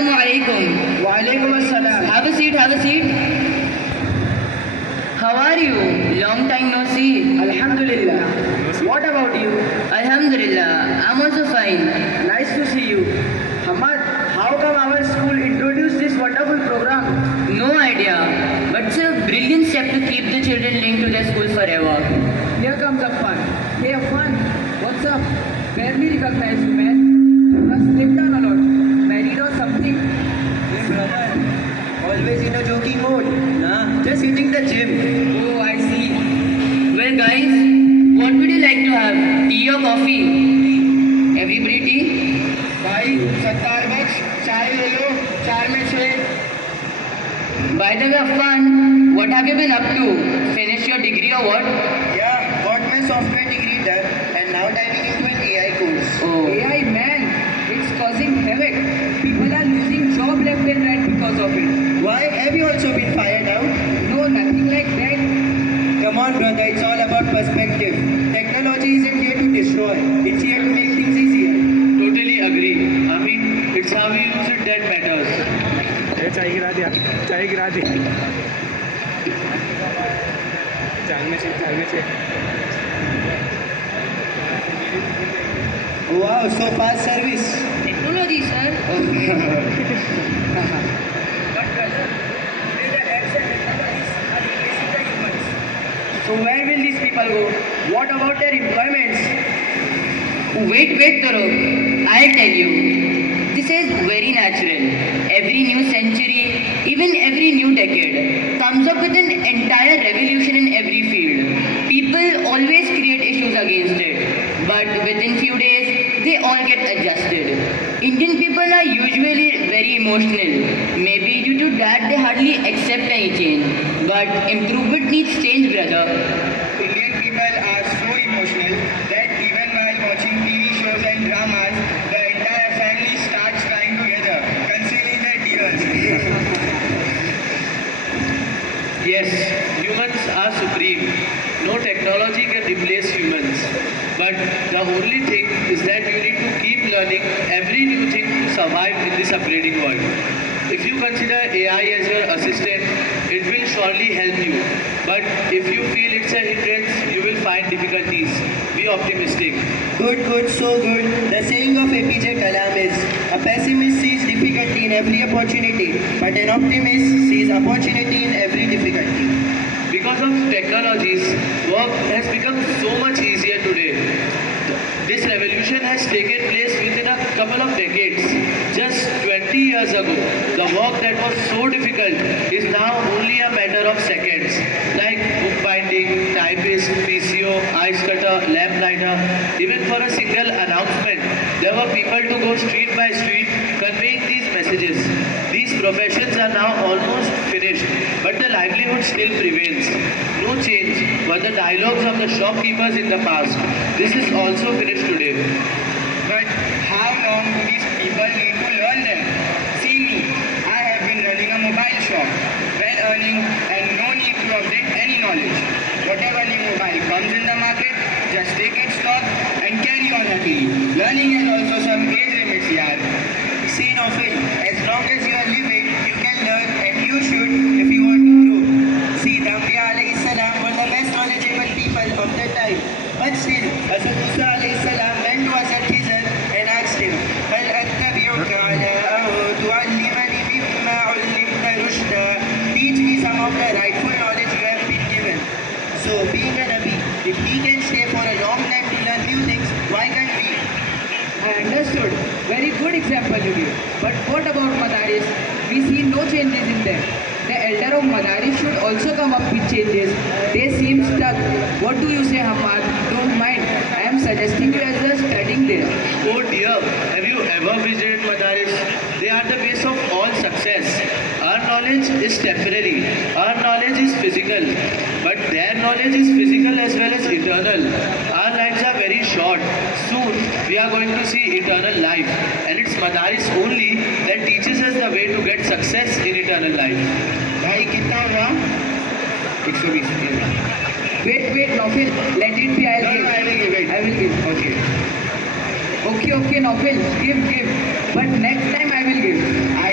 Assalamu alaikum. Walaikum assalam. Have a seat, have a seat. How are you? Long time no see. Alhamdulillah. What about you? Alhamdulillah, I'm also fine. Nice to see you. Hamad, how come our school introduced this wonderful program? No idea, but it's a brilliant step to keep the children linked to their school forever. Here comes Affan. Hey Affan, what's up? Barely recognize you, man. You must slipped down a lot. Married or something? Hey brother, always in a joking mode. Nah, just hitting the gym. Oh, I see. Well, guys, what would you like to have? Tea or coffee? Everybody tea? भाई 70 बक्स चाय ले लो 4 में 6. By the way, Affan, what have you been up to? Finished your degree or what? Yeah, got my software degree done and now diving into an AI course. Oh, AI man, it's causing havoc. People are losing job left and right because of it. Why? Have you also been fired out? No, nothing like that. Come on brother, it's all about perspective. Technology isn't here to destroy, it's here to make things easier. Totally agree. I mean, it's how we use it that matters. चाय गिरा दिया चाय गिरा दी चाय में से Wow, so fast service. technology, sir. But brother, today the apps and technologies are replacing the humans. So where will these people go? What about their employments? Wait, Tarok. I'll tell you. This is very natural. Every new century, even every new decade, comes up with an entire revolution in every field. People always create issues against it, but within few days, they all get adjusted. Indian people are usually very emotional. Maybe due to that, they hardly accept any change. But improvement needs change, brother. Indian people are so emotional that even while watching TV shows and dramas, the entire family starts crying together, concealing their tears. Yes, humans are supreme. No technology can replace humans. But the only thing is that you need to keep learning every new thing to survive in this upgrading world. If you consider AI as your assistant, it will surely help you. But if you feel it's a hindrance, you will find difficulties. Be optimistic. Good, so good. The saying of APJ Kalam is, a pessimist sees difficulty in every opportunity, but an optimist sees opportunity in every difficulty. Because of technologies, work has become so much easier today. This revolution has taken place within a couple of decades. Just 20 years ago, the work that was so difficult is now only a matter of seconds. Like bookbinding, typist, PCO, ice cutter, lamp lighter. Even for a single announcement, there were people to go street by street conveying these messages. These professions are now almost finished, but the livelihood still prevails. No change, but the dialogues of the shopkeepers in the past. This is also finished today. But how long do these people need to learn them? See me, I have been running a mobile shop, well earning and no need to update any knowledge. Whatever new mobile comes in the market, just take its stock and carry on happily. Learning has also some age limits, yaar. See, Nofil, as long as you are living, you can learn and you should if you want to grow. See, the Anbiya alayhi salam were the best knowledgeable people of their time. But still, Hazrat Musa alayhi salam went to Hazrat Khizr and asked him, هل أتبعك على أن تعلمني مما علمت رشدا? Teach me some of the rightful knowledge you have been given. So, being a Nabi, if he can stay for a long time to learn new things, why can't we? I understood. Very good example you give. But what about Madaris? We see no changes in them. The elder of Madaris should also come up with changes. They seem stuck. What do you say, Hamad? Don't mind. I am suggesting you as a studying there. Oh dear, have you ever visited Madaris? They are the base of all success. Our knowledge is temporary. Our knowledge is physical. But their knowledge is physical as well as eternal. Our lives are very short. Soon we are going to see eternal life. And it's Madaris only that teaches us the way to get success in eternal life. भाई कितना हुआ? 120. Wait, Nofil. Let it be. No, I will give it. I will give. Okay. Okay, Nofil. Give. But next time I will give. I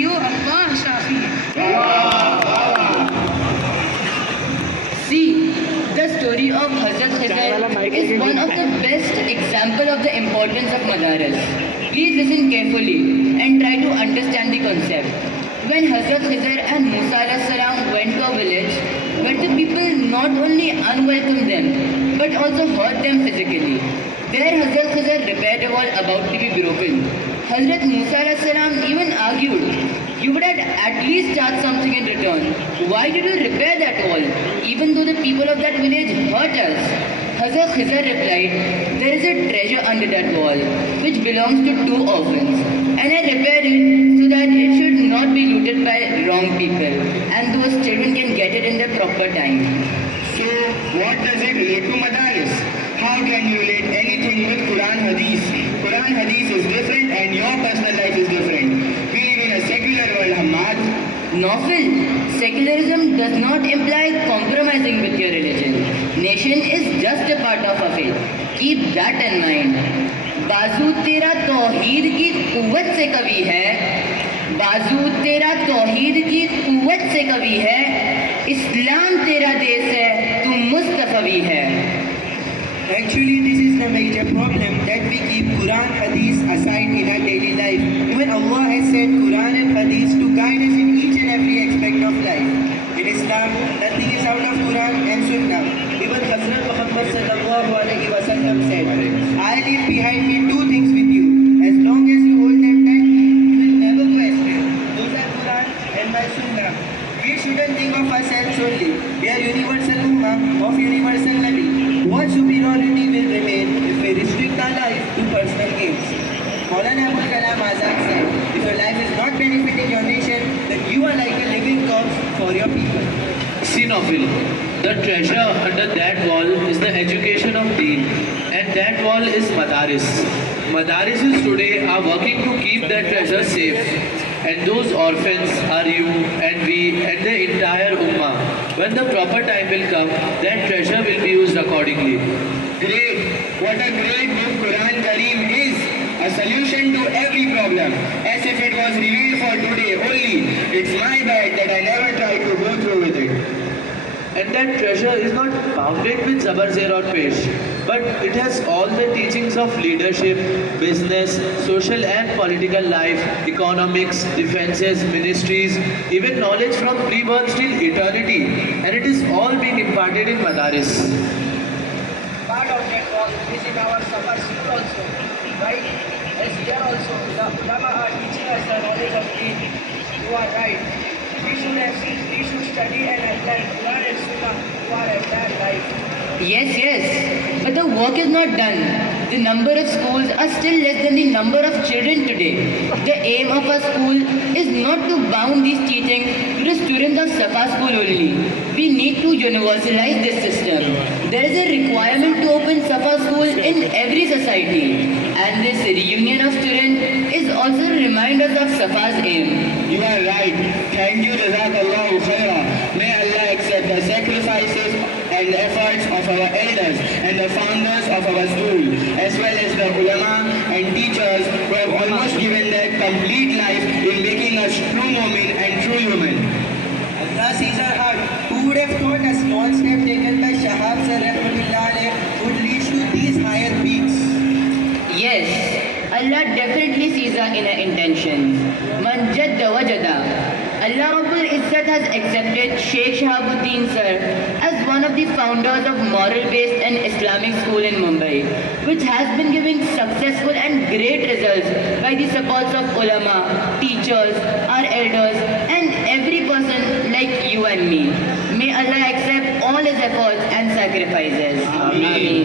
साथियों, अल्लाह शाफी है। See, the story of Hazrat Khizr is one of the best example of the importance of madaris. Please listen carefully and try to understand the concept. When Hazrat Khizr and Musa alayhi salam went to a village where the people not only unwelcomed them but also hurt them physically, there Hazrat Khizr repaired a wall about to be broken. Hazrat Musa alayhi salam even argued, "You would have at least charged something in return. Why did you repair that wall, even though the people of that village hurt us?" Hazrat Khizr replied, "There is a treasure under that wall, which belongs to two orphans, and I repaired it so that it should not be looted by wrong people, and those children can get it in the proper time." So, what does it relate to madaris? How can you relate anything with Quran Hadith? Quran Hadith is different and your personal life is different. We live in a secular world, Hamad. Nofil, secularism does not imply compromising with your religion. Nation is just a part of a faith. Keep that in mind. बाजू तेरा तौहीद की कुव्वत से कवि है, बाजू तेरा तौहीद की कुव्वत से कवि है, इस्लाम तेरा देश है, तू मुस्तफवी है. Actually, this is the major problem that we keep Quran Hadith aside in our daily life. Even Allah has sent Quran and Hadith to guide us in each and every aspect of life. In Islam, nothing is out of Quran and Sunnah. Even Hazrat Muhammad sallallahu alaihi wasallam said, "I leave behind me two things with you. As long as you hold them tightly, you will never go astray. Those are Quran and my Sunnah." We shouldn't think of ourselves only. We are universal ummah of universal Nabi. What superiority will remain if we restrict our life to personal gains? Maulana Abul Kalam Azad said, "If your life is not benefiting your nation, then you are like a living corpse for your people." See, Nofil, the treasure under that wall is the education of Deen, and that wall is Madaris. Madarises today are working to keep that treasure safe, and those orphans are you and we and the entire Ummah. When the proper time will come, that treasure will be used accordingly. Great! What a great book Quran Kareem is! A solution to every problem. As if it was revealed for today only. It's my bad that I never tried to go through with it. And that treasure is not bounded with Zabar, Zer or Pesh, but it has all the teachings of leadership, business, social and political life, economics, defenses, ministries, even knowledge from pre-birth till eternity. And it is all being imparted in Madaris. Part of that wall is in our summer school also, right? As here also, the ulama are teaching us the knowledge of deen. You are right. We should study and apply Quran and Sunnah to our entire life. Yes, but the work is not done. The number of schools are still less than the number of children today. The aim of a school is not to bound these teachings to the students of Safa school only. We need to universalize this system. There is a requirement to open Safa school in every society, and this reunion of students is also a reminder of Safa's aim. You are right. Thank you, Jazakallahu Khaira. May Allah accept the sacrifices and the efforts of our elders and the founders of our school, as well as the ulama and teachers who have almost given their complete life in making us true mu'min and true human. Allah sees our heart. Who would have thought a small step taken by Shahab Sir Rahmatullah alayh would reach to these higher peaks? Yes, Allah definitely sees our inner intentions. Man jadda wajada. Allah Rabbul Izzat has accepted Sheikh Shahabuddin sir as one of the founders of moral-based and Islamic school in Mumbai, which has been giving successful and great results by the supports of ulama, teachers, our elders, and every person like you and me. May Allah accept all his efforts and sacrifices. Ameen.